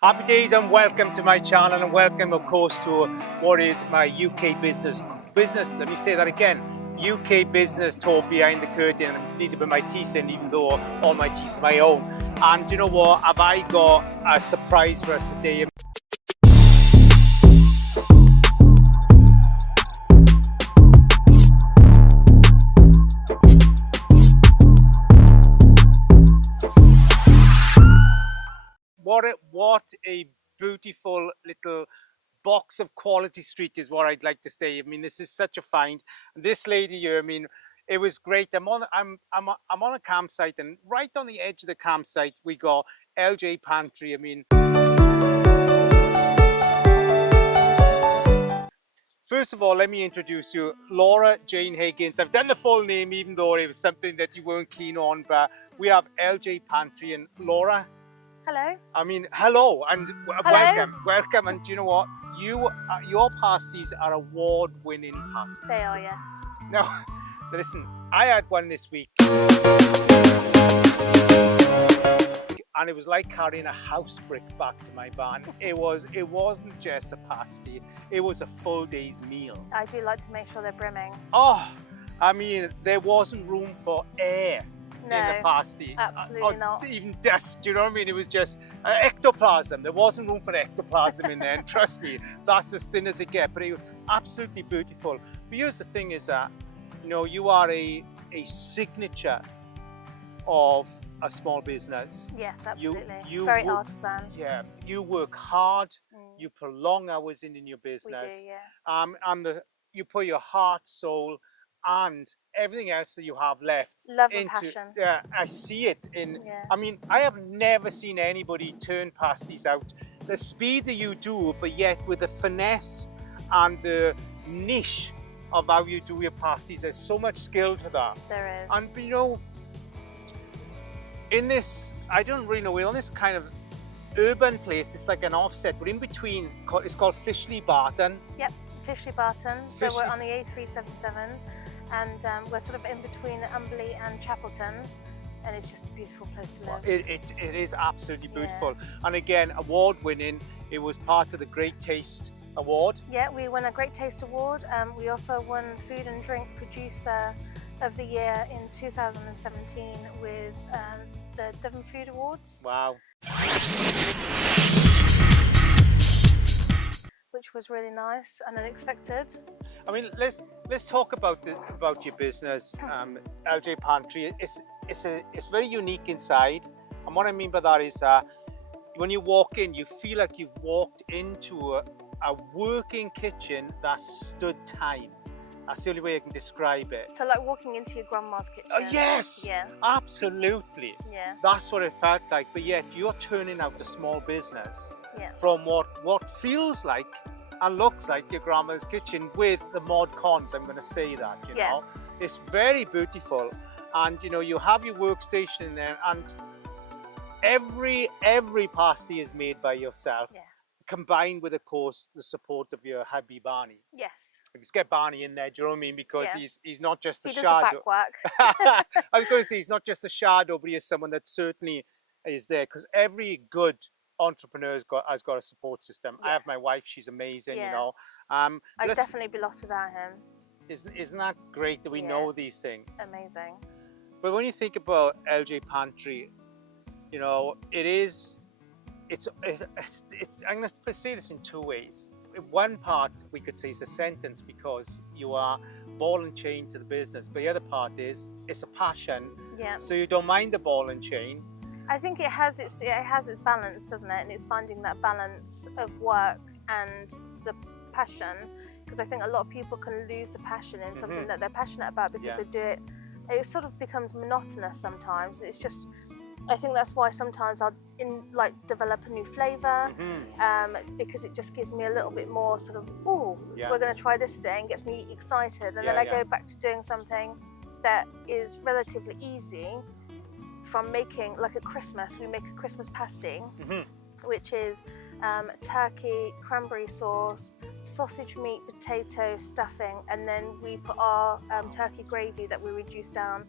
Happy days and welcome to my channel, and welcome of course to what is my UK business, let me say that again, UK business tour behind the curtain. I need to put my teeth in, even though all my teeth are my own. And you know what, have I got a surprise for us today? What a beautiful little box of quality street is what I'd like to say. I mean, this is such a find. This lady here, I mean, it was great. I'm on a campsite, and right on the edge of the campsite we got LJ Pantry. I mean, first of all, let me introduce you, Laura Jane Higgins. I've done the full name, even though it was something that you weren't keen on, but we have LJ Pantry. And Laura, hello. I mean, hello and Hello. welcome. And do you know what? Your pasties are award-winning pasties. They are, yes. Now, listen, I had one this week, and it was like carrying a house brick back to my van. It wasn't just a pasty; it was a full day's meal. I do like to make sure they're brimming. Oh, I mean, there wasn't room for air in the pasty. Absolutely not. Even dust, you know what I mean? It was just ectoplasm. There wasn't room for ectoplasm in there, and trust me, that's as thin as it gets. But it was absolutely beautiful. But here's the thing is that, you know, you are a signature of a small business. Yes, absolutely. You very work, artisan. Yeah, you work hard, you put long hours in your business. We do, yeah. And you put your heart, soul, and everything else that you have left Love and passion. Yeah, I see it in. Yeah. I mean, I have never seen anybody turn pasties out the speed that you do, but yet with the finesse and the niche of how you do your pasties. There's so much skill to that. There is. And you know, in this, I don't really know, we're on this kind of urban place. It's like an offset, but in between, it's called Fishley Barton. Yep, Fishley Barton. So we're on the A377, and we're sort of in between Umberley and Chapelton, and it's just a beautiful place to live. It is absolutely beautiful. Yeah. And again, award winning. It was part of the Great Taste Award. Yeah, we won a Great Taste Award. We also won Food and Drink Producer of the Year in 2017 with the Devon Food Awards. Wow. Which was really nice and unexpected. I mean, let's talk about your business, LJ Pantry. It's very unique inside, and what I mean by that is when you walk in, you feel like you've walked into a working kitchen that stood time. That's the only way I can describe it. So like walking into your grandma's kitchen. Yes. Yeah. Absolutely. Yeah. That's what it felt like. But yet you're turning out a small business. Yeah. From what feels like and looks like your grandma's kitchen with the mod cons. I'm going to say that. You know, it's very beautiful, and you know, you have your workstation in there, and every pasty is made by yourself. Yeah. Combined with, of course, the support of your hubby Barney. Yes. Let's get Barney in there, do you know what I mean? Because he's not just a shadow. He does the back work. I was going to say he's not just a shadow, but he is someone that certainly is there. Because every good entrepreneur has got a support system. I have my wife; she's amazing. You know. I'd definitely be lost without him. Isn't that great that we know these things? Amazing. But when you think about LJ Pantry, you know, it's I'm going to say this in two ways. One part we could say is a sentence, because you are ball and chain to the business, but the other part is it's a passion. Yeah. So you don't mind the ball and chain. I think it has its balance, doesn't it? And it's finding that balance of work and the passion, because I think a lot of people can lose the passion in something that they're passionate about because they do it. It sort of becomes monotonous sometimes. It's just, I think that's why sometimes I'll develop a new flavour, because it just gives me a little bit more sort of, we're going to try this today, and gets me excited, and then I go back to doing something that is relatively easy. From making, like at Christmas, we make a Christmas pasty, which is turkey, cranberry sauce, sausage meat, potato, stuffing, and then we put our turkey gravy that we reduce down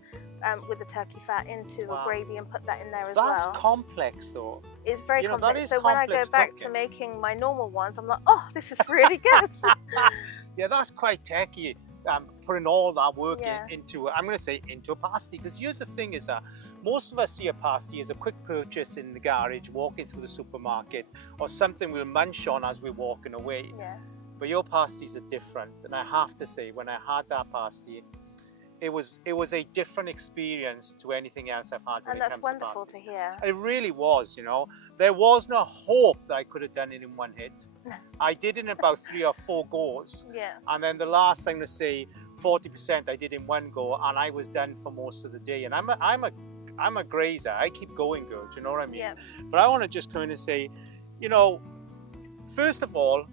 with the turkey fat into the gravy and put that in there as well. That's complex though. It's very complex. That is so when I go back to making my normal ones, I'm like, oh, this is really good. Yeah, that's quite techy. Putting all that work into, I'm going to say, into a pasty. Because here's the thing is that most of us see a pasty as a quick purchase in the garage, walking through the supermarket, or something we'll munch on as we're walking away. Yeah. But your pasties are different. And I have to say, when I had that pasty, it was a different experience to anything else I've had. And that's wonderful to hear. It really was, you know. There was no hope that I could have done it in one hit. I did it in about 3 or 4 goes. Yeah. And then the last thing to say, 40% I did in one go, and I was done for most of the day. And I'm a grazer. I keep going, girl. Do you know what I mean? Yeah. But I want to just kind of say, you know, first of all,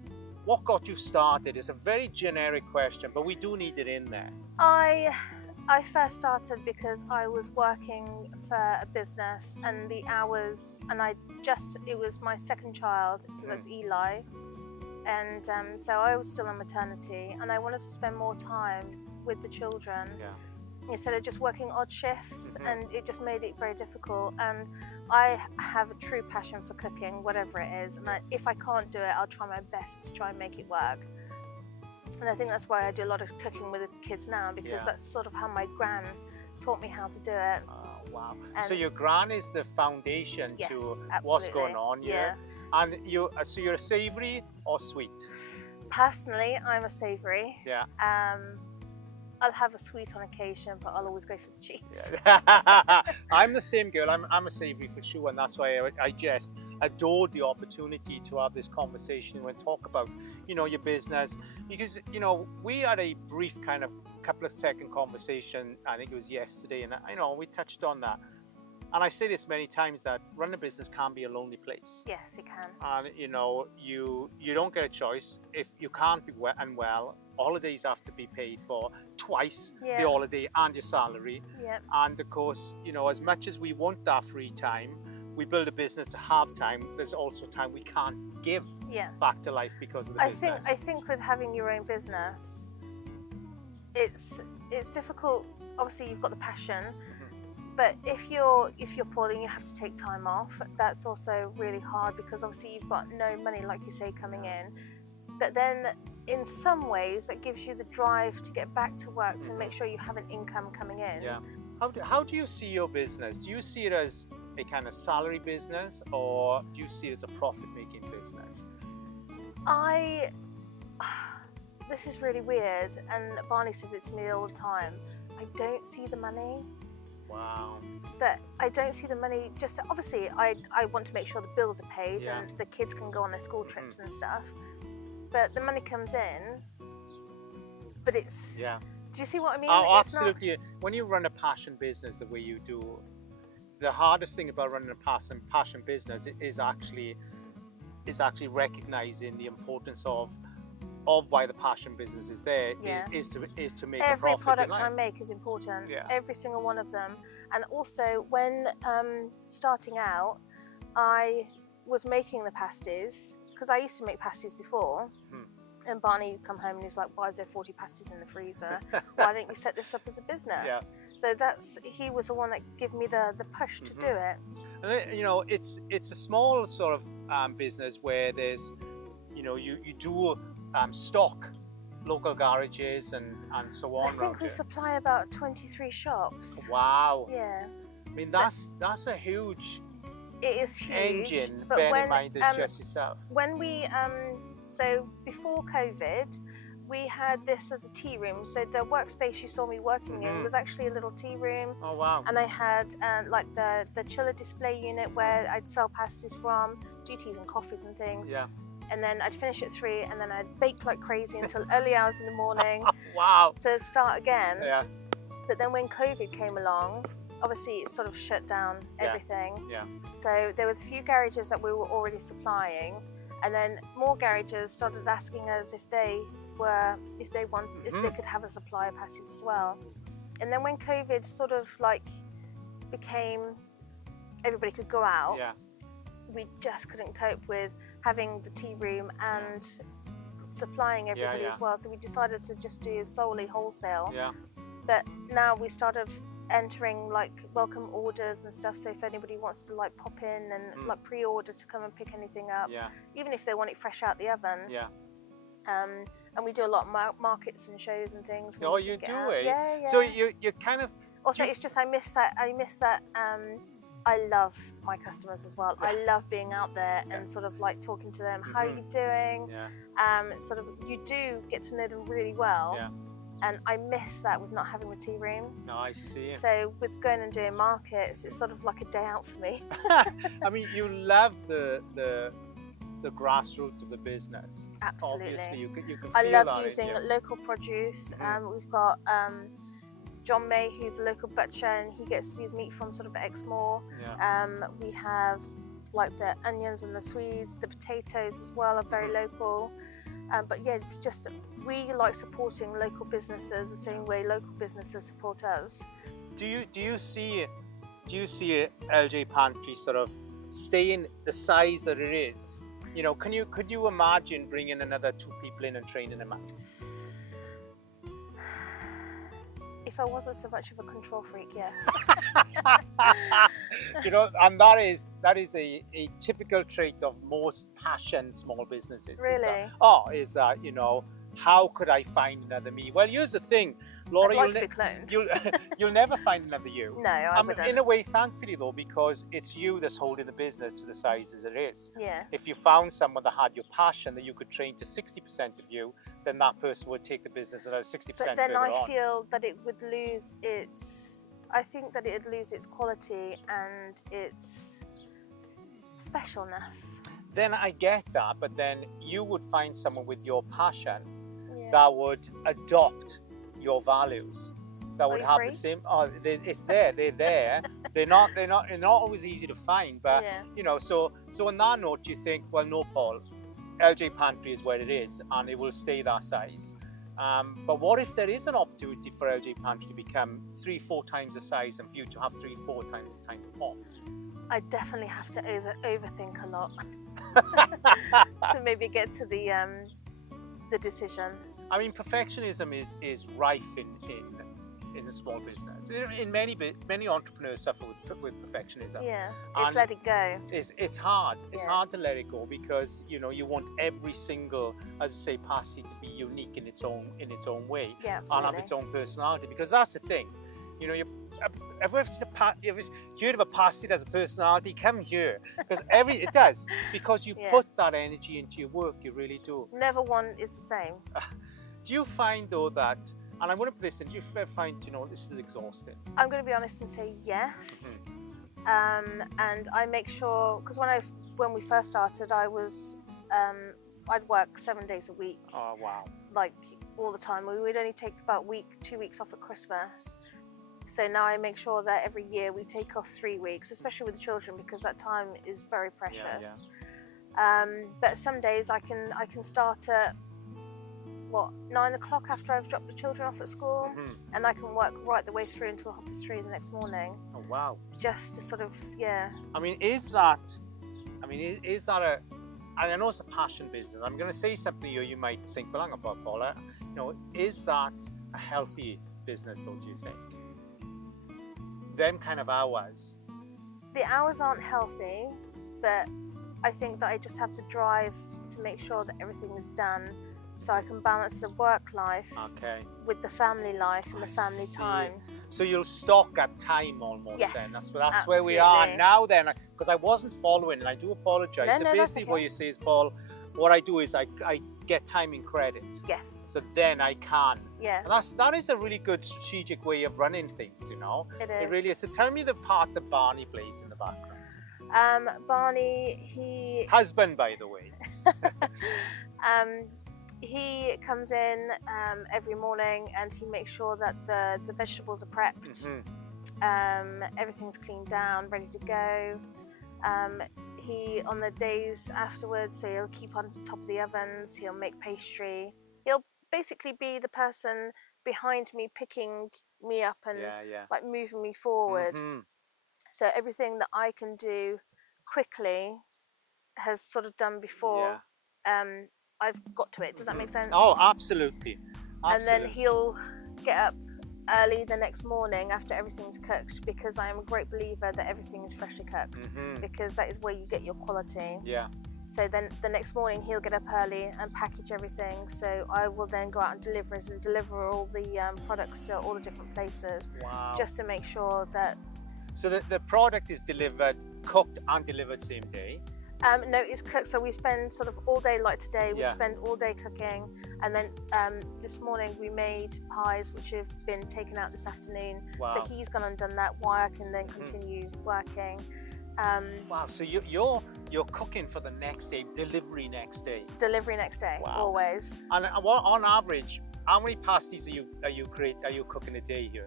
what got you started is a very generic question, but we do need it in there. I first started because I was working for a business, and the hours, and it was my second child, so that's Eli, and so I was still on maternity, and I wanted to spend more time with the children instead of just working odd shifts, and it just made it very difficult. And I have a true passion for cooking, whatever it is, and if I can't do it, I'll try my best to try and make it work. And I think that's why I do a lot of cooking with the kids now, because that's sort of how my gran taught me how to do it. Oh, wow. So your gran is the foundation to absolutely. What's going on here. And so you're a savoury or sweet? Personally, I'm a savoury. Yeah. I'll have a sweet on occasion, but I'll always go for the cheese. Yeah. I'm the same girl. I'm a savoury for sure, and that's why I just adored the opportunity to have this conversation and talk about, you know, your business, because, you know, we had a brief kind of couple of second conversation. I think it was yesterday, and you know, we touched on that. And I say this many times, that running a business can be a lonely place. Yes, it can. And you know, you don't get a choice. If you can't be unwell, holidays have to be paid for twice, the holiday and your salary. Yep. And of course, you know, as much as we want that free time, we build a business to have time. There's also time we can't give back to life because of the business. I think with having your own business, it's difficult. Obviously, you've got the passion. But if you're poorly and you have to take time off, that's also really hard, because obviously you've got no money, like you say, coming in. But then in some ways that gives you the drive to get back to work, to make sure you have an income coming in. Yeah. How do you see your business? Do you see it as a kind of salary business, or do you see it as a profit-making business? This is really weird, and Barney says it to me all the time. I don't see the money. Wow. But I don't see the money. Just obviously, I want to make sure the bills are paid and the kids can go on their school trips and stuff. But the money comes in. But it's. Yeah. Do you see what I mean? Oh, absolutely. When you run a passion business the way you do, the hardest thing about running a passion business is actually recognizing the importance of why the passion business is there, is to make a profit. Every product I make is important, every single one of them. And also, when starting out, I was making the pasties, because I used to make pasties before, and Barney would come home and he's like, why is there 40 pasties in the freezer? Why don't you set this up as a business? So he was the one that gave me the push to do it. And you know, it's a small sort of business where there's, you know, you do stock local garages and so on. I think we supply about 23 shops. Wow. Yeah. I mean, that's a huge. It is huge. Engine. Bear in mind, it's just yourself. When we so before COVID, we had this as a tea room. So the workspace you saw me working in was actually a little tea room. Oh wow. And I had like the chiller display unit where I'd sell pasties from, do teas and coffees and things. Yeah. And then I'd finish at 3, and then I'd bake like crazy until early hours in the morning. Wow. To start again. Yeah. But then when COVID came along, obviously it sort of shut down everything. Yeah. So there was a few garages that we were already supplying, and then more garages started asking us if they could have a supply of pasties as well. And then when COVID sort of like became, everybody could go out. Yeah. We just couldn't cope with having the tea room and supplying everybody as well. So we decided to just do solely wholesale. Yeah. But now we started entering like welcome orders and stuff. So if anybody wants to like pop in and like pre-order to come and pick anything up, even if they want it fresh out the oven. Yeah. And we do a lot of markets and shows and things. Oh, you do it? Yeah, yeah. So you kind of... Also, it's just I miss that. I love my customers as well. I love being out there and sort of like talking to them. How are you doing? Sort of, you do get to know them really well. And I miss that with not having the tea room. No, I see. So with going and doing markets, it's sort of like a day out for me. I mean, you love the grassroots of the business. Absolutely. Obviously, you can feel I love that, using local produce. We've got John May, who's a local butcher, and he gets his meat from sort of Exmoor. We have like the onions and the Swedes, the potatoes as well are very local. But yeah, just we like supporting local businesses the same way local businesses support us. Do you see LJ Pantry sort of staying the size that it is? You know, could you imagine bringing another 2 people in and training them up? If I wasn't so much of a control freak, yes. You know, and that is a typical trait of most passion small businesses. Really? Is that, you know, how could I find another me? Well, here's the thing, Laura, I'd like to be cloned. you'll never find another you. No, I wouldn't. In a way, thankfully though, because it's you that's holding the business to the size as it is. Yeah. If you found someone that had your passion that you could train to 60% of you, then that person would take the business another 60% But then further I on. feel that it would lose its... I think that it would lose its quality and its specialness. Then I get that, but then you would find someone with your passion that would adopt your values, that would have the same. It's there. They're there. They're not always easy to find, but you know. So on that note, do you think, well, no, Paul, LJ Pantry is where it is, and it will stay that size. But what if there is an opportunity for LJ Pantry to become 3-4 times the size, and for you to have 3-4 times the time off? I definitely have to overthink a lot to maybe get to the decision. I mean, perfectionism is rife in a small business. In many entrepreneurs suffer with perfectionism. Yeah, it's let it go. It's hard. It's hard to let it go because you know you want every single, as I say, pasty to be unique in its own way and have its own personality. Because that's the thing, you know. Have you ever heard of a pasty that has a personality? Come here, because it does, because you put that energy into your work. You really do. Never one is the same. Do you find though that, and I'm going to put this in, do you find, you know, this is exhausting? I'm going to be honest and say yes. And I make sure, because when we first started, I'd work 7 days a week. Oh wow! Like all the time. We would only take about 2 weeks off at Christmas. So now I make sure that every year we take off 3 weeks, especially with the children, because that time is very precious. But some days I can start at 9 o'clock after I've dropped the children off at school, and I can work right the way through until 3:30 the next morning. Oh wow! Just to sort of I mean, is that a? I know it's a passion business. I'm going to say something here you might think, well, hang on, Paula. You know, is that a healthy business, though? Do you think? Them kind of hours. The hours aren't healthy, but I think that I just have the drive to make sure that everything is done, so I can balance the work life with the family life and the family time. So you'll stock up time almost. Yes, then. That's where we are now. Then, because I wasn't following, and I do apologise. No, basically, what you say is, Paul, what I do is I get timing credit. Yes. So then I can. Yeah. And that is a really good strategic way of running things, you know. It is. It really is. So tell me the part that Barney plays in the background. Barney, husband, by the way. he comes in every morning and he makes sure that the vegetables are prepped. Everything's cleaned down, ready to go. He, on the days afterwards, so he'll keep on top of the ovens, he'll make pastry. He'll basically be the person behind me, picking me up and like moving me forward. So everything that I can do quickly has sort of done before. I've got to it. Does that make sense? Oh, absolutely. And then he'll get up early the next morning after everything's cooked, because I am a great believer that everything is freshly cooked, because that is where you get your quality. Yeah. So then the next morning he'll get up early and package everything. So I will then go out and deliver all the products to all the different places. Wow. Just to make sure that. So the product is delivered, cooked and delivered same day? No, it's cooked. So we spend sort of all day, like today, we spend all day cooking. And then this morning we made pies, which have been taken out this afternoon. Wow. So he's gone and done that while I can then continue working. Wow, so you're cooking for the next day, delivery next day? Delivery next day, always. And on average, how many pasties are you cooking a day here?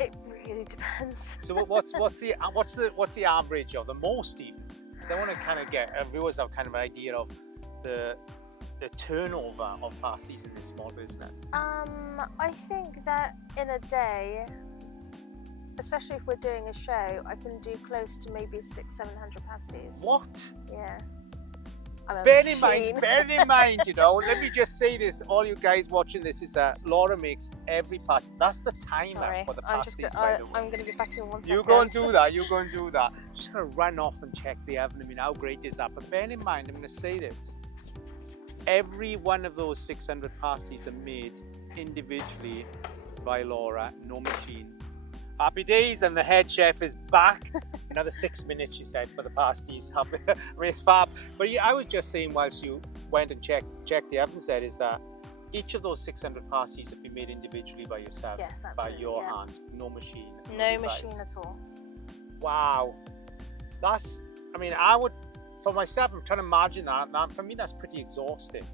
It really depends. So what's the average of the most even? Because I want to kind of get viewers have kind of an idea of the turnover of pasties in this small business. I think that in a day, especially if we're doing a show, I can do close to maybe 600-700 pasties. What? Yeah. Bear in mind, you know, let me just say this, all you guys watching this, is that Laura makes every pasty. That's the timer for the pasties, by the way. I'm going to be back in 1 second. You go and do that, Just going to run off and check the oven. I mean, how great is that? But bear in mind, I'm going to say this. Every one of those 600 pasties are made individually by Laura, no machine. Happy days, and the head chef is back. Another 6 minutes, she said, for the pasties. Race fab. But yeah, I was just saying, whilst you went and checked the oven set, is that each of those 600 pasties have been made individually by yourself. Yes, absolutely, by your hand, no machine. No machine at all. Wow. That's, I mean, I would, for myself, I'm trying to imagine that. For me, that's pretty exhausting.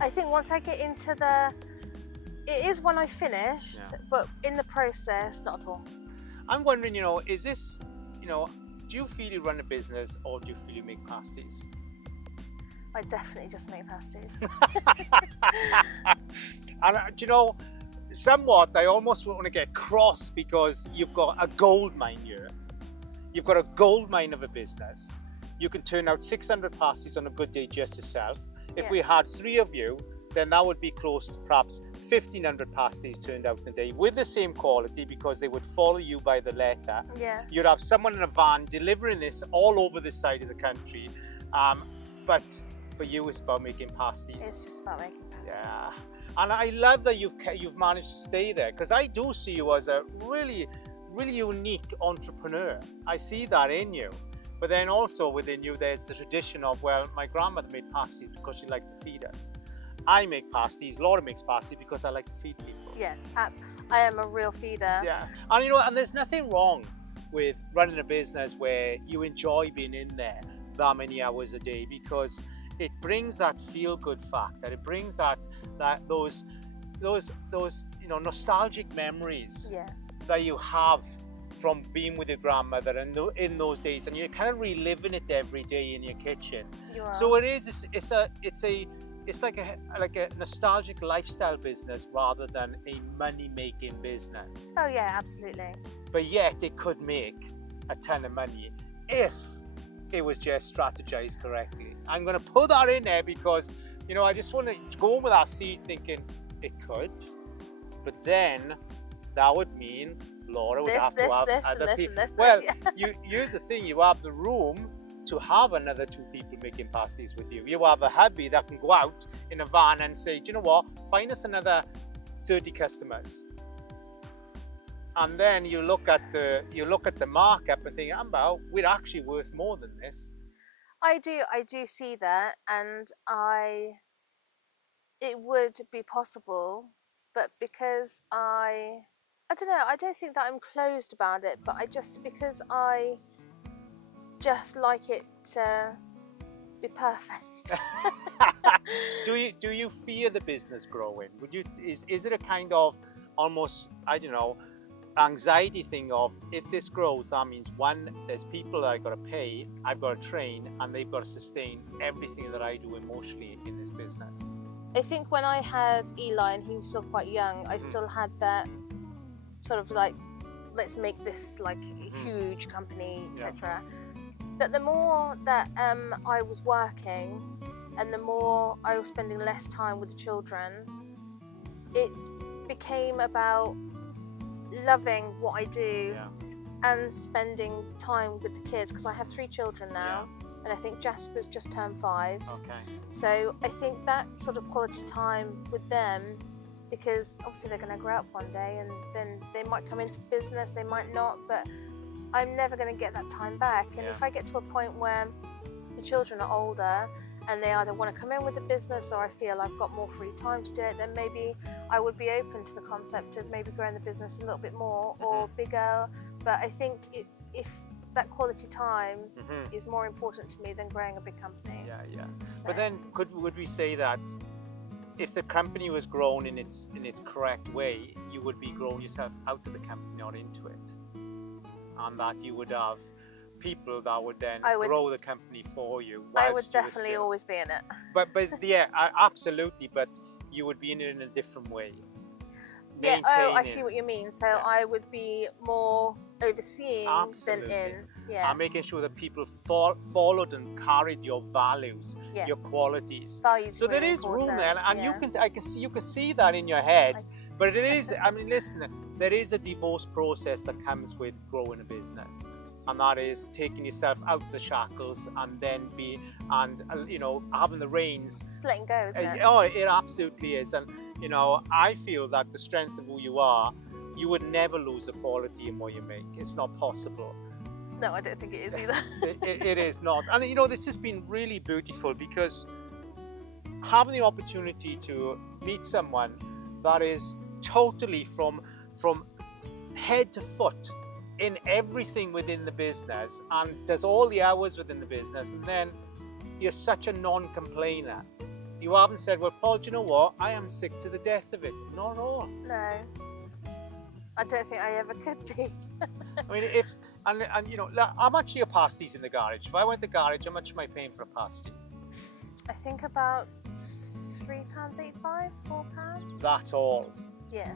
I think once I get into it is when I finished, but in the process, not at all. I'm wondering, you know, is this, you know, do you feel you run a business or do you feel you make pasties? I definitely just make pasties. And do you know, somewhat, I almost want to get cross because you've got a gold mine here. You've got a gold mine of a business. You can turn out 600 pasties on a good day just yourself. If we had 3 of you, then that would be close to perhaps 1,500 pasties turned out in a day with the same quality, because they would follow you by the letter. Yeah. You'd have someone in a van delivering this all over this side of the country. But for you, it's about making pasties. It's just about making pasties. Yeah. And I love that you've managed to stay there, because I do see you as a really, really unique entrepreneur. I see that in you. But then also within you, there's the tradition of, well, my grandmother made pasties because she liked to feed us. I make pasties, Laura makes pasties because I like to feed people. Yeah, I am a real feeder. Yeah, and you know, and there's nothing wrong with running a business where you enjoy being in there that many hours a day, because it brings that feel-good factor. It brings those you know, nostalgic memories that you have from being with your grandmother in those days, and you're kind of reliving it every day in your kitchen. You are. So it is. It's like a nostalgic lifestyle business rather than a money-making business. Oh yeah, absolutely. But yet it could make a ton of money if it was just strategized correctly. I'm going to put that in there because, you know, I just want to go with that seat thinking it could, but then that would mean Laura would have to have other people. Well, here's the thing: you have the room to have another 2 people making pasties with you. You have a hubby that can go out in a van and say, do you know what, find us another 30 customers. And then you look at the markup and think, Amber, we're actually worth more than this. I do see that, and it would be possible, but because I don't know, I don't think that I'm closed about it, but because I just like it to be perfect. Do you fear the business growing? Is it a kind of almost, I don't know, anxiety thing of, if this grows, that means one, there's people that I've got to pay, I've got to train, and they've got to sustain everything that I do emotionally in this business? I think when I had Eli and he was still quite young, I still had that sort of like, let's make this like a huge company, etc. But the more that I was working and the more I was spending less time with the children, it became about loving what I do and spending time with the kids, because I have 3 children now, and I think Jasper's just turned 5. Okay. So I think that sort of quality time with them, because obviously they're going to grow up one day and then they might come into the business, they might not, but I'm never going to get that time back. And if I get to a point where the children are older and they either want to come in with the business or I feel I've got more free time to do it, then maybe I would be open to the concept of maybe growing the business a little bit more or bigger. But I think if that quality time is more important to me than growing a big company. So. But then would we say that if the company was grown in its correct way, you would be growing yourself out of the company, not into it, and that you would have people that would then grow the company for you? I would definitely always be in it. But yeah, absolutely. But you would be in it in a different way. Yeah. Oh, I see what you mean. So I would be more overseeing than in. Yeah. And making sure that people followed and carried your values, your qualities. Values. So there is room there, and you can see that in your head. But it is. I mean, listen. There is a divorce process that comes with growing a business, and that is taking yourself out of the shackles and then having the reins. It's letting go, isn't it? Oh, it absolutely is. And I feel that the strength of who you are, you would never lose the quality in what you make. It's not possible. No, I don't think it is either. it is not. And this has been really beautiful, because having the opportunity to meet someone that is totally from head to foot in everything within the business and does all the hours within the business, and then you're such a non-complainer. You haven't said, well, Paul, do you know what? I am sick to the death of it. Not at all. No. I don't think I ever could be. I mean, how much are your pasties in the garage? If I went to the garage, how much am I paying for a pasty? I think about £3.85, £4. That's all. Yeah.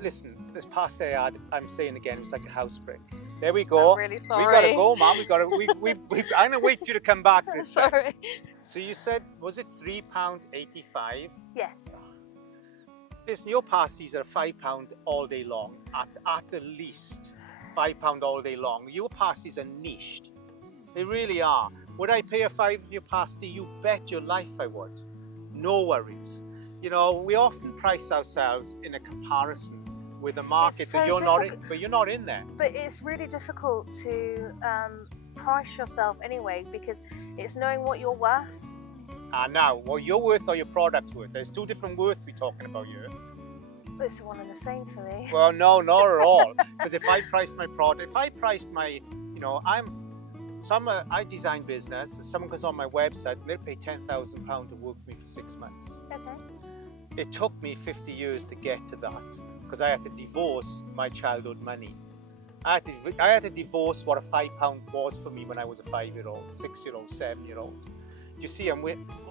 Listen, this pasty I had, I'm saying again, it was like a house brick. There we go. I'm really sorry. We gotta go, man. I'm gonna wait for you to come back this time. Sorry. So you said, was it £3.85? Yes. Listen, your pasties are £5 all day long, at the least. £5 all day long. Your pasties are niched. They really are. Would I pay a £5 for your pasty? You bet your life I would. No worries. We often price ourselves in a comparison with the market, so you're not in there. But it's really difficult to price yourself anyway, because it's knowing what you're worth. Now, what you're worth or your product's worth. There's 2 different worths we're talking about here. It's the one and the same for me. Well, no, not at all. Because if I priced my product, I design business. Someone goes on my website and they'll pay £10,000 to work for me for 6 months. Okay. It took me 50 years to get to that, because I had to divorce my childhood money. I had to divorce what a £5 was for me when I was a 5-year-old, 6-year-old, 7-year-old. You see,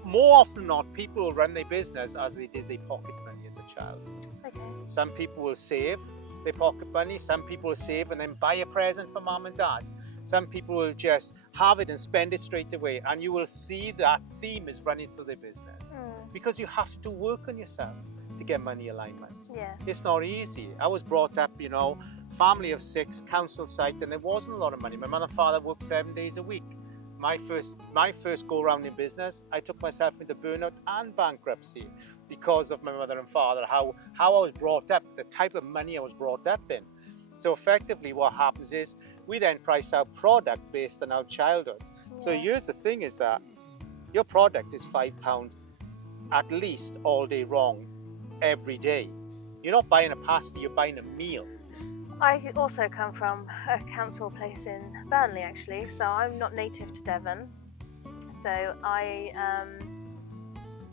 more often than not, people will run their business as they did their pocket money as a child. Okay. Some people will save their pocket money. Some people will save and then buy a present for mom and dad. Some people will just have it and spend it straight away. And you will see that theme is running through their business. Because you have to work on yourself to get money alignment. Yeah. It's not easy. I was brought up, family of 6, council site, and there wasn't a lot of money. My mother and father worked 7 days a week. My first go around in business, I took myself into burnout and bankruptcy because of my mother and father, how I was brought up, the type of money I was brought up in. So effectively what happens is we then price our product based on our childhood. Yeah. So here's the thing is that your product is £5 at least all day long, every day. You're not buying a pasty, you're buying a meal. I also come from a council place in Burnley, actually, so I'm not native to Devon. So I,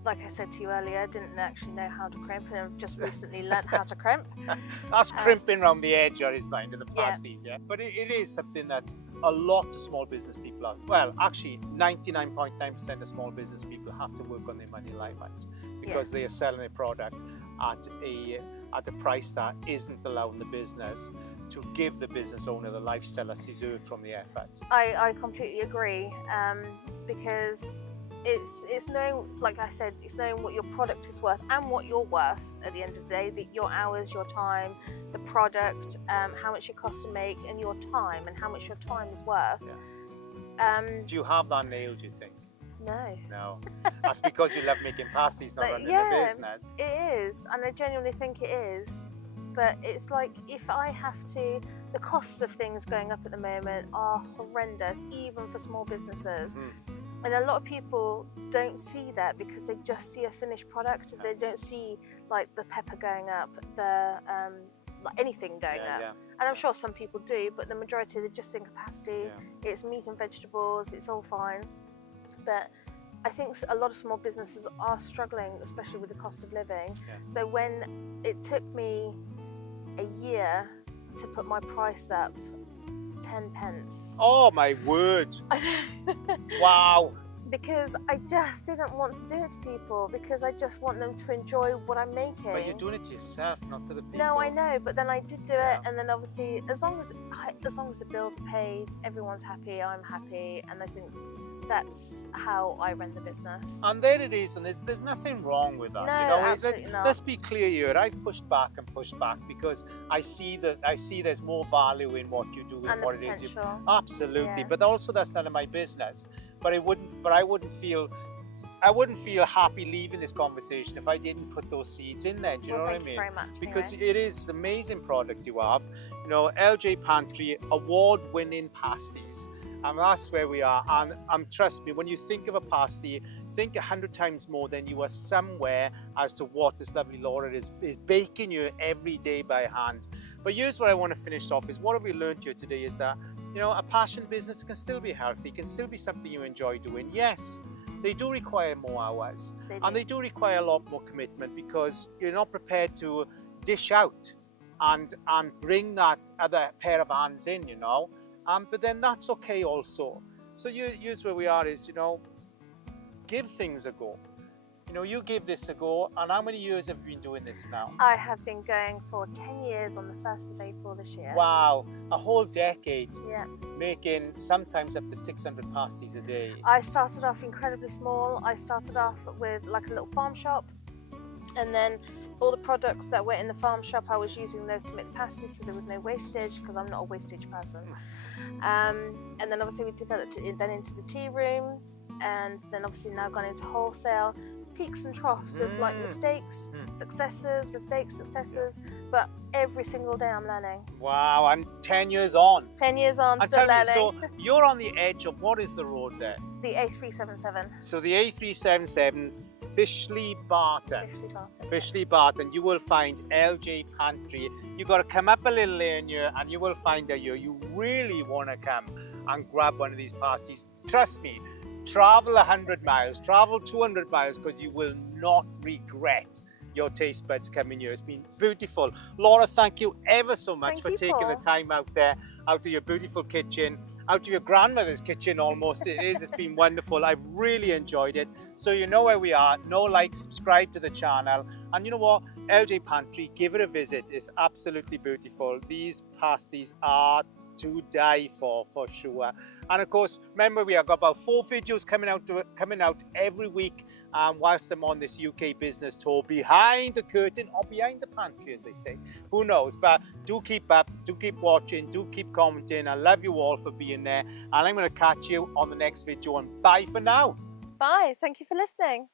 like I said to you earlier, didn't actually know how to crimp, and I've just recently learnt how to crimp. That's crimping around the edge or his mind of the pasties, yeah? But it is something that a lot of small business people are, well, actually 99.9% of small business people have to work on their money alignment, because they are selling a product at a price that isn't allowing the business to give the business owner the lifestyle that's deserved from the effort. I completely agree, because it's knowing, like I said, it's knowing what your product is worth and what you're worth at the end of the day, your hours, your time, the product, how much it costs to make, and your time, and how much your time is worth. Yeah. Do you have that nailed, do you think? No. No. That's because you love making pasties, not running the business. It is, and I genuinely think it is. But it's like, if I have to, the costs of things going up at the moment are horrendous, even for small businesses. And a lot of people don't see that because they just see a finished product. They don't see like the pepper going up, the like anything going up. And I'm sure some people do, but the majority, they just think of pasty. It's meat and vegetables, it's all fine. But I think a lot of small businesses are struggling, especially with the cost of living. So when it took me a year to put my price up 10 pence. Oh my word. Wow. Because I just didn't want to do it to people, because I just want them to enjoy what I'm making. But you're doing it to yourself, not to the people. No, I know, but then I did do it, and then obviously as long as the bills are paid, everyone's happy, I'm happy, and I think that's how I run the business. And there it is, and there's nothing wrong with that. No, you know, absolutely not. Let's be clear here. I've pushed back because I see there's more value in what you do and what it is you. Absolutely, but also that's none of my business. But I wouldn't feel happy leaving this conversation if I didn't put those seeds in there. Do you know what I mean? Thank you very much. Because it is an amazing product you have. You know, LJ Pantry, award-winning pasties. And that's where we are. And trust me, when you think of a pasty, think 100 times more than you are somewhere as to what this lovely Laura is baking you every day by hand. But here's what I want to finish off is, what have we learned here today is that, you know, a passion business can still be healthy, can still be something you enjoy doing. Yes, they do require more hours, and they do require a lot more commitment, because you're not prepared to dish out and bring that other pair of hands in, you know. But then that's okay also. So here's where we are is, you know, give things a go. You know, you give this a go, and how many years have you been doing this now? I have been going for 10 years on the 1st of April this year. Wow, a whole decade. Yeah. Making sometimes up to 600 pasties a day. I started off incredibly small. I started off with like a little farm shop, and then all the products that were in the farm shop, I was using those to make the pasties, so there was no wastage, because I'm not a wastage person. And then obviously we developed it then into the tea room, and then obviously now gone into wholesale. Peaks and troughs of like mistakes, successes, but every single day I'm learning. Wow, and 10 years on. 10 years on, still learning. So you're on the edge of, what is the road there? The A377. So the A377, Fishley Barton. Fishley Barton. You will find LJ Pantry. You got to come up a little lane here, and you will find that you really want to come and grab one of these pasties. Trust me. Travel 100 miles, travel 200 miles, because you will not regret your taste buds coming here. It's been beautiful. Laura, thank you ever so much for taking the time out there, out to your beautiful kitchen, out to your grandmother's kitchen almost. It's been wonderful. I've really enjoyed it. So you know where we are. No, like, subscribe to the channel. And you know what? LJ Pantry, give it a visit. It's absolutely beautiful. These pasties are to die for sure. And of course, remember, we have got about 4 videos coming out every week whilst I'm on this UK business tour, behind the curtain, or behind the pantry, as they say. Who knows? But do keep up, do keep watching, do keep commenting. I love you all for being there, and I'm going to catch you on the next video, and bye for now. Bye. Thank you for listening.